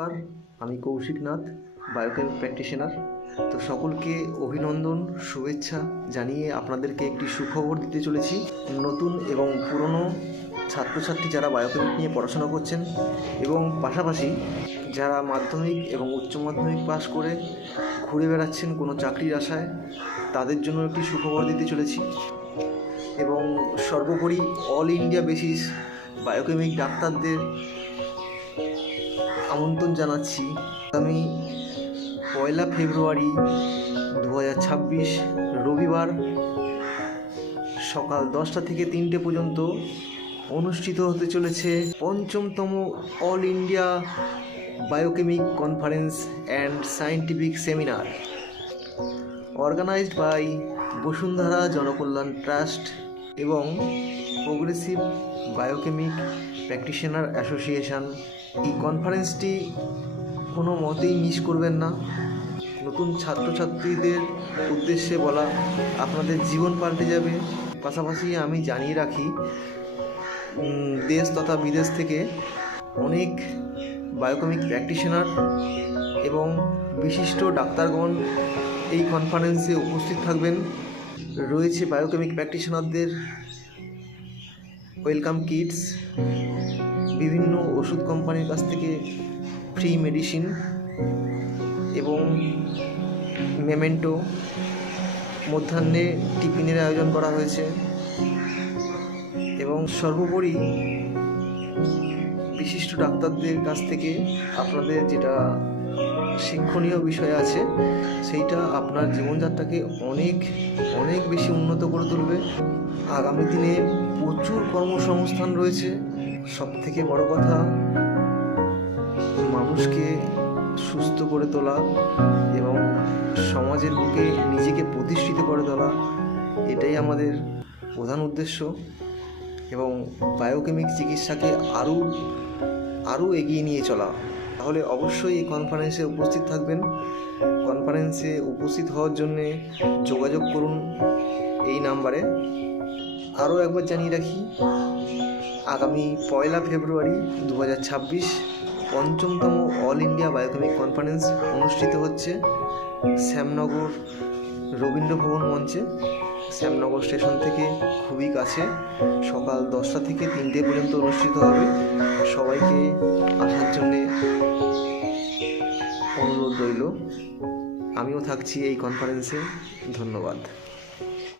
নমস্কার, আমি Kaushik Nath, biochemic practitioner. তো সকলকে অভিনন্দন, শুভেচ্ছা জানিয়ে আপনাদেরকে একটি সুখবর দিতে চলেছি। নতুন এবং পুরনো ছাত্রছাত্রী যারা বায়োকেমিক নিয়ে পড়াশোনা করছেন এবং পাশাপাশি যারা মাধ্যমিক এবং উচ্চ মাধ্যমিক পাশ করে ঘুরে বেড়াচ্ছেন কোনো চাকরির আশায়, তাদের জন্য একটি সুখবর দিতে চলেছি। এবং সর্বোপরি অল ইন্ডিয়া বেসিস বায়োকেমিক ডাক্তারদের আমন্ত্রণ জানাচ্ছি। আগামী 1 ফেব্রুয়ারি 2026 রবিবার সকাল 10টা থেকে 3টে পর্যন্ত অনুষ্ঠিত হতে চলেছে ৫মতম all India biochemic conference and scientific seminar, organized by Basundhara Janakalyan trust এবং প্রোগ্রেসিভ বায়োকেমিক প্র্যাকটিশনার অ্যাসোসিয়েশন। এই কনফারেন্সটি কোনো মতেই মিস করবেন না। নতুন ছাত্রছাত্রীদের উদ্দেশ্যে বলা, আপনাদের জীবন পাল্টে যাবে। পাশাপাশি আমি জানিয়ে রাখি, দেশ তথা বিদেশ থেকে অনেক বায়োকেমিক প্র্যাকটিশনার এবং বিশিষ্ট ডাক্তারগণ এই কনফারেন্সে উপস্থিত থাকবেন। রয়েছে বায়োকেমিক প্র্যাকটিশনারদের ওয়েলকাম কিটস, বিভিন্ন ওষুধ কোম্পানির কাছ থেকে ফ্রি মেডিসিন এবং মেমেন্টো, মধ্যাহ্নে টিফিনের আয়োজন করা হয়েছে এবং সর্বোপরি বিশিষ্ট ডাক্তারদের কাছ থেকে আপনাদের যেটা শিক্ষণীয় বিষয় আছে, সেইটা আপনার জীবনযাত্রাকে অনেক অনেক বেশি উন্নত করে তুলবে। আগামী দিনে প্রচুর কর্মসংস্থান রয়েছে। সবথেকে বড় কথা, মানুষকে সুস্থ করে তোলা এবং সমাজের বুকে নিজেকে প্রতিষ্ঠিত করে তোলা, এটাই আমাদের প্রধান উদ্দেশ্য। এবং বায়োকেমিক চিকিৎসাকে আরও এগিয়ে নিয়ে চলা। তাহলে অবশ্যই এই কনফারেন্সে উপস্থিত থাকবেন। কনফারেন্সে উপস্থিত হওয়ার জন্যে যোগাযোগ করুন এই নাম্বারে। আরও একবার জানিয়ে রাখি, আগামী 1 ফেব্রুয়ারি 2026 ৫মতম অল ইন্ডিয়া বায়োকেমিক কনফারেন্স অনুষ্ঠিত হচ্ছে শ্যামনগর রবীন্দ্র ভবন মঞ্চে, শ্যামনগর স্টেশন থেকে খুবই কাছে। সকাল 10টা থেকে 3টে পর্যন্ত অনুষ্ঠিত হবে। সবাইকে আসার জন্যে অনুরোধ রইল। আমিও থাকছি এই কনফারেন্সে। ধন্যবাদ।